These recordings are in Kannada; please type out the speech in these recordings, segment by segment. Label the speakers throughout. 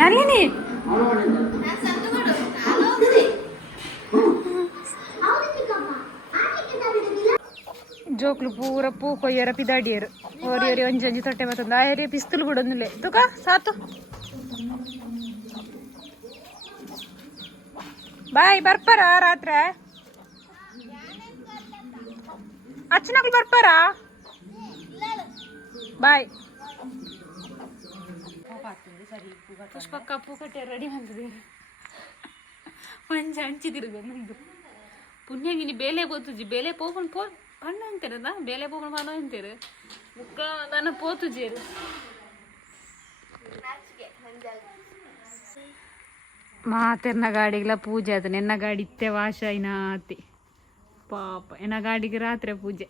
Speaker 1: ನಲ್ಲಿನಿ ಜೋಕ್ಲು ಪೂರ ಪೂ ಕೊಯ್ಯರ ಪಿದಾಡಿಯರು ಓರಿ ಓರಿ ಒಂಜಿ ಒಂಜಿ ತೊಟ್ಟೆ ಮತ್ತೊಂದು ಆ ಏರಿಯ ಪಿಸ್ತಲು ಕೂಡ ಒಂದಿಲ್ಲ ತುಕ ಸಾತು ಬಾಯ್ ಬರ್ಪಾರ ರಾತ್ರಿ ಅಚ್ಚನಕ್ಲು ಬರ್ಪಾರ ಬಾಯ್ ಪುಷ್ಪ ಕಪ್ಪು ಕಟ್ಟೆ ರೆಡಿ ಬಂದಿದೆ. ಮಂಜ ಹಂಚಿದಿರ್ಬೇಕು ನಂದು ಪುಣ್ಯಗಿನಿ ಬೇಲೆ ಬೋತುಜಿ ಬೇಲೆ ಪೋಕೊಂಡು ಪೋ ಪಣ್ಣ ಅಂತೀರದ ಬೇಲೆ ಪೋಕೊಂಡು ಬಾನೋ ಅಂತೀರ. ಮುಕ್ಕ ನನ್ನ ಪೋತುಜಿಯರು ಮಾತೆರ್ನ ಗಾಡಿಗೆಲ್ಲ ಪೂಜೆ ಆತನ ಎನ್ನ ಗಾಡಿ ಇತ್ತೆ ವಾಶ ಇನಾತಿ ಪಾಪ ಎನ್ನ ಗಾಡಿಗೆ ರಾತ್ರಿ ಪೂಜೆ.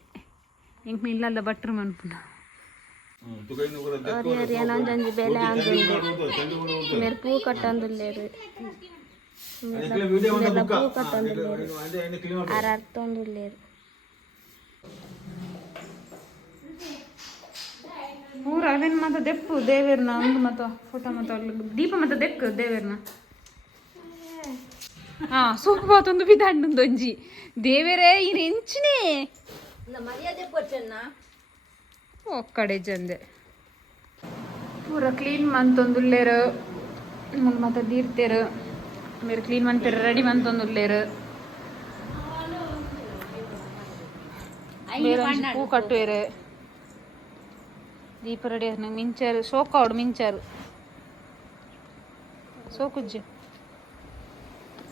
Speaker 1: ಎಂಕ್ ಇಲ್ಲಲ್ಲ ಭಟ್ರು ಮನ್ಪುನ.
Speaker 2: ಏನೊಂದೊಂದು ಬೆಲೆ ಅಂದ್ರೆ ಪೂ ಕಟ್ಟೊಂದಿಲ್ಲೇರು ಪೂ ಕಟ್ಟೊಂದಿಲ್ಲೇರು ಅರರ್ತೊಂದಿಲ್ಲೇರು
Speaker 1: ಪೂರ ಅವೇನು ಮಾತ ದೆಪ್ಪು ದೇವೇರ್ನ ಹಂಗ ಮತ ಫೋಟೋ ಮತ ದೀಪ ಮತ ದೆಕ್ಕು ದೇವೇರ್ನ ಹಾ ಸೂಪ ಬಾತೊಂದು ಬಿದ್ದಾಂಡೊಂದು ಒಂಜಿ ದೇವೇರೇ ಇನ್ನು ಎಂಚಿನೇ
Speaker 2: ಮರ್ಯಾದೆ ಕೊಟ್ಟೆನ್ನ
Speaker 1: ಒಕ್ಕಡೆ ಜಂದೆ ಪೂರ ಕ್ಲೀನ್ ಮಂತೊಂದುಲ್ಲೇರು ಮುಂಗ್ ಮತ್ತೆ ದೀರ್ತೇರು మీరు క్లీన్ మంతేరు రెడీ మంతొందుల్లేరు పూ కట్టువేరు ದೀಪ ರೆಡಿ ನಂಗೆ ಮಿಂಚಾರು ಸೋಕ ಅವಡು ಮಿಂಚಾರು ಸೋಕುಜ್ಜಿ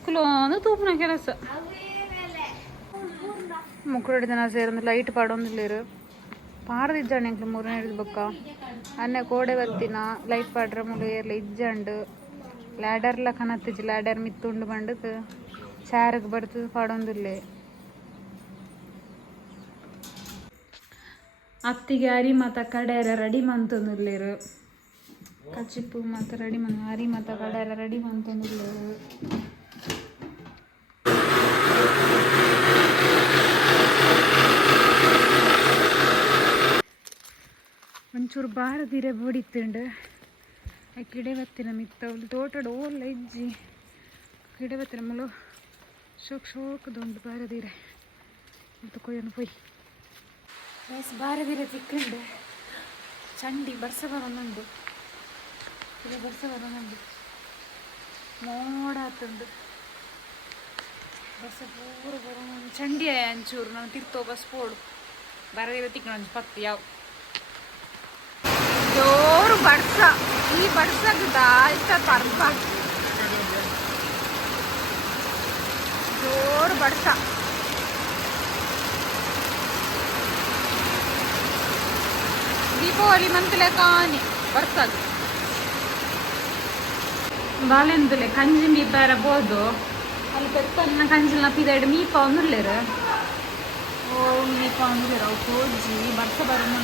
Speaker 1: ಕುಲೋಂದು ತೂಪುನ ಕೆಲಸ ಮುಕ್ಕುರಡಿ ಜನ ಸೇರೊಂದು ಲೈಟ್ ಪಾಡೊಂದಿಲ್ಲೇರು ಪಾಡ್ದಿಜ್ಜಾಣ ಎಂಕ್ಲು ಮೂರನೇ ಹಿಡಿದು ಬೊಕ್ಕ? ಅನ್ನೆ ಕೋಡೆ ಬತ್ತಿನ ಲೈಟ್ ಪಾಡ್ರ ಇಜ್ಜಂಡ್. ಇಜ್ಜಂಡು ಲ್ಯಾಡರ್ಲ ಕನತ್ತಿಜ್ಜಿ ಲ್ಯಾಡರ್ ಮಿತ್ತುಂಡು ಬಂಡಕ್ ಚಾರಗ್ ಬರ್ತದ ಪಾಡೊಂದಿಲ್ಲೆ. ಅತ್ತಿಗೆ ಅರಿ ಮಾತ ಕಡೆಯರ ರೆಡಿ ಮಂತೊಂದುಲ್ಲೇರು. ಕಚಿಪ್ಪು ಮಾತ ರೆಡಿ ಮನ್ ಅರಿ ಮಾತ ಕಡೆಯರ ರೆಡಿ ಮಂತೊಂದುಲ್ಲೇರು. ಒಂಚೂರು ಬಾರದಿರೆ ಬೋಡಿತ್ತುಂಡು ಆ ಕಿಡೆ ಬತ್ತಿನ ಮಿತ್ತ ಅವ್ಲು ತೋಟಡ ಓಲ್ಲ ಇಜ್ಜಿ. ಕಿಡೆ ಬತ್ತಿನ ಮುಲು ಶೋಕ್ ಶೋಕದುಂಡು ಬಾರದಿರೆ ಮತ್ತು ಕೊಯ್ಯನು ಪೊಯ್. ಬಸ್ ಬಾರದಿರೆ ತಿಕ್ಕಂಡು ಚಂಡಿ ಬರ್ಸ ಬರೋನುಂಡು. ಇಲ್ಲ ಬರ್ಸ ಬರೋನುಂಡು. ಮೋಡ ಆತುಂಡು ಬಸ್ ಪೂರ ಬರೋ ಚಂಡಿ ಅಂಚೂರು ನಾನು ತಿರ್ತೋ ಬಸ್ ಪೋಡು. ಬರದಿರೆ ತಿಕ್ಕಣ ಪತ್ತು, ಯಾವ? ಬಡ್ಸ ಈ ಬಡ್ಸದ ಇಷ್ಟ ಪರ್ಬ ಜೋರು ಬಡ್ಸ ದೀಪಾವಳಿ ಮಂತ್ಲೆ ಕಾನಿ ಬಡ್ಸದು ಬಾಲೆಂದುಲೆ ಕಂಜಿ ಮೀಪ ಇರಬಹುದು ಅಲ್ಲಿ ಪೆಪ್ಪನ್ನ ಕಂಜಿಲ್ನ ಪಿದಾಡ್ ಮೀಪ ಒಂದುಲ್ಲೇರು? ಓ ಮೀಪ ಒಂದುಲ್ಲೇರು ಅವು ಕೋಜಿ ಬರ್ಸ ಬರೋನು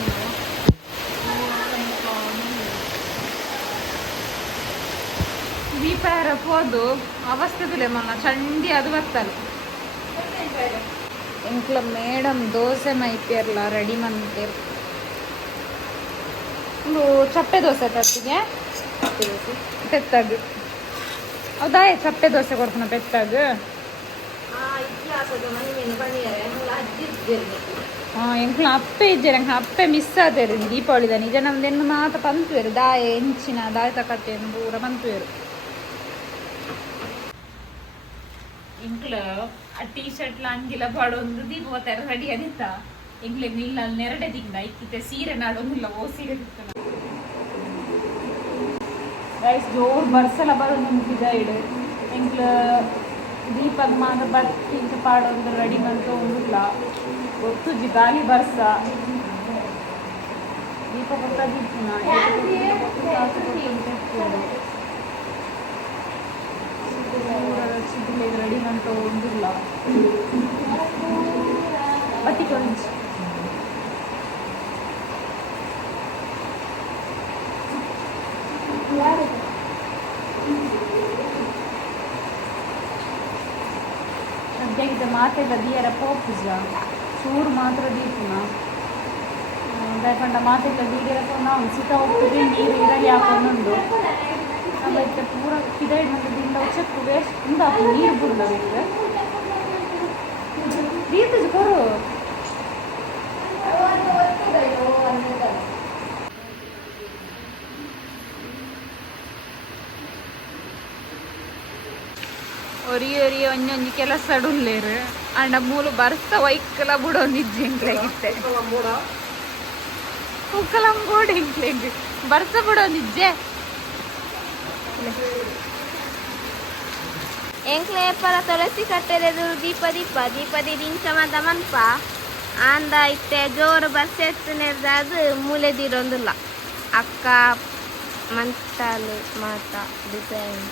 Speaker 1: ದೀಪ ಇರಬಹುದು ಅವಸ್ಥೆದುಲೆ ಮೊನ್ನ ಚಂಡಿ ಅದು ಬರ್ತಲ್ಲ ಎಂಕ್ಲ ಮೇಡಮ್ ದೋಸೆ ಮೈತಿಯರ್ಲ ರೆಡಿ ಮಂತಿರ್ ಒಂದು ಚಪ್ಪೆ ದೋಸೆ ತತ್ತಿಗೆ ಪೆತ್ತಾಗ ಹೌದಾ ಚಪ್ಪೆ ದೋಸೆ ಕೊಡ್ತಾನ ಪೆತ್ತಾಗ
Speaker 2: ಇತಿಹಾಸದ ಮನೆ ಮೀನು ಬಣಿಯರೆ ಅಜ್ಜಿದ್ದೇನೆ
Speaker 1: ಹಾಂ ಎಂಕ್ಲ ಅಪ್ಪೆ ಇಜ್ಜೆ ನಂಗೆ ಅಪ್ಪೆ ಮಿಸ್ ಆದೇರು ದೀಪಾವಳಿ ದ ನಿಜ ನಮ್ದು ಎನ್ನು ಮಾತ ಪಂತುವೆರು ದಾಯ ಎಂಚಿನ ದಾಯ ತಕತ್ತೇನು ಪೂರ ಪಂತುವೆರು ಇಂಕ್ಲ ಟೀ ಶರ್ಟ್ ಶರ್ಟ್ಲ ಅಂಗಿಲ ಪಾಡೊಂದು ದೀಪವತ್ತರ ರೆಡಿ ಅದಿತ್ತ. ಎಂಕ್ಲೆ ನಿಲ್ಲ ನೆರಡೆ ದಿಗ್ನ ಇಕ್ಕಿತೆ. ಸೀರೆ ನಾಡೊಂದಿಲ್ಲ ಓ ಸೀರೆ ದಿಕ್ಕನ ಗೈಸ್ ಜೋರ್ ಬರ್ಸಲ ಬರೋದು ಇಡು ಎಂಕ್ಲ ದೀಪದ ಬತ್ತಿ ಇಂಚ ಪಾಡೊಂದು ರೆಡಿ ಮಂತ ಒಂದಿಲ್ಲ ಗೊತ್ತುಜಿ ಗಾಲಿ ಬರ್ಸ. ದೀಪ ಗೊತ್ತಾಗಿತ್ತು ಚಿಗುಲೆ ರೆಡಿ ಮಂತ ಒಂದಿಲ್ಲ. ಬತ್ತಿ ಕೊಂಚ ಸದ್ಯಕ್ಕೆ ಮಾತೆಲ್ಲ ದಿಯರ ಪೋಪುಜ ಚೂರು ಮಾತ್ರ ದೀಪನ ಬೇಕಂಡ ಮಾತೆದ ದೀಡಿರ ನಾವು ಸಿತ ಹೋಗ್ತದೆ ನೀರು ಇರಲಿ ಹಾಕೊಂಡುಂಡು ಅದಕ್ಕೆ ಪೂರ ಕಿದೆ ಮಗದಿಂದ ಚೆಕ್ ವೇಸ್ಟ್ ಇಂದ ನೀರು ಬುಡ್ದ ಬೇಕು ರೀತಿಜ್ ಕೊರು ಒರಿ ಒರಿ ಒಂಜಿ ಒಂಜಿ ಕೆಲಸ ಅಡುಲ್ಲೇರು ಅಂಡ ಮೂಲು ಬರ್ಸ ವೈಕ್ಕಲ ನಿಜ್ಜೆ ಎಂಕ್ಲೆಗಿತ್ತೆ ಕುಕ್ಕಲಂ ಬೋಡ್? ಎಂಕ್ಲೆಗ್ ಬರ್ಸ ಬುಡೊಂದಿಜ್ಜೆ
Speaker 2: ಎಂಕ್ಲೆ ಪರ ತುಳಸಿ ಕಟ್ಟೆರೆದು ದೀಪ ದೀಪ ದೀಪದಿ ದಿಂಚಮ ದಮನ್ಪ ಆಂದ ಇತ್ತೆ ಜೋರು ಬರ್ಸೆತ್ತು ನೆರ್ದ ಅದು ಮೂಲೆದಿರೊಂದುಲ್ಲ ಅಕ್ಕ ಮಂತಾಲು ಮಾತ ಡಿಸೈನ್.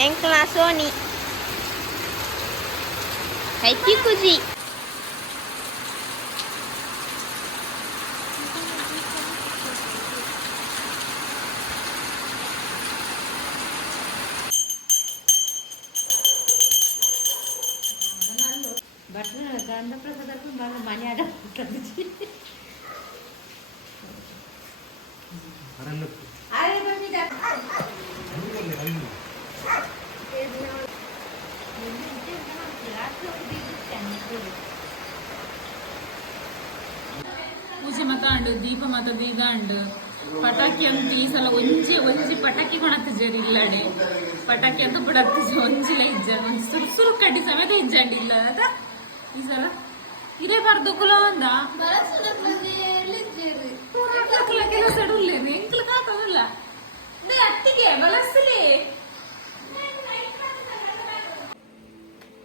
Speaker 2: ಎಂಕ್ಲ ಸೋನಿ. ಕೈಕಿ ಕುಜಿ.
Speaker 1: ಪೂಜೆ ಮತ ಅಂಡು ದೀಪ ಮತ ದೀದ ಅಂಡು ಪಟಾಕಿ ಅಂತ ಈ ಸಲ ಒಂಜಿ ಒಂಜಿ ಪಟಾಕಿ ಕೊಣತ್ತಿದ್ದೇರಿ ಇಲ್ಲಡೆ ಪಟಾಕಿ ಅಂತ ಬಿಡತ್ತಿಜ ಒಂಜಿಲ ಇಜ್ಜ ಒಂಜಿ ಸುರು ಸುರು ಕಡ್ಡಿ ಸಮೇತ ಇಜ್ಜಂಡಿ ಇಲ್ಲ ಅದ ಈ ಸಲ ಇದೇ ಬರ್ದು ಕೆಲಸ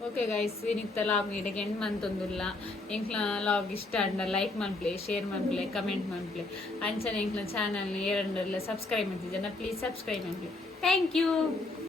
Speaker 1: ಓಕೆ ಗೈಸ್ ವಿನಿತ್ತ ಲಾಗ್ ಇಡಗೆ ಎಂಡ್ ಮಂತೊಂದುಲ್ಲ. ಎಂಕ್ಲ ಲಾಗ್ ಇಷ್ಟ ಅಂಡ ಲೈಕ್ ಮನ್ಪ್ಲೆ ಶೇರ್ ಮನ್ಪ್ಲೆ ಕಮೆಂಟ್ ಮನ್ಪ್ಲೆ ಅಂಚನೆ ಎಂಕ್ಲ ಚಾನಲ್ ಏರಂಡಲ್ಲ ಸಬ್ಸ್ಕ್ರೈಬ್ ಮಾಡ್ತಿದ್ದೆ ಪ್ಲೀಸ್ ಸಬ್ಸ್ಕ್ರೈಬ್ ಮಾಡ್ಲಿ ಥ್ಯಾಂಕ್ ಯು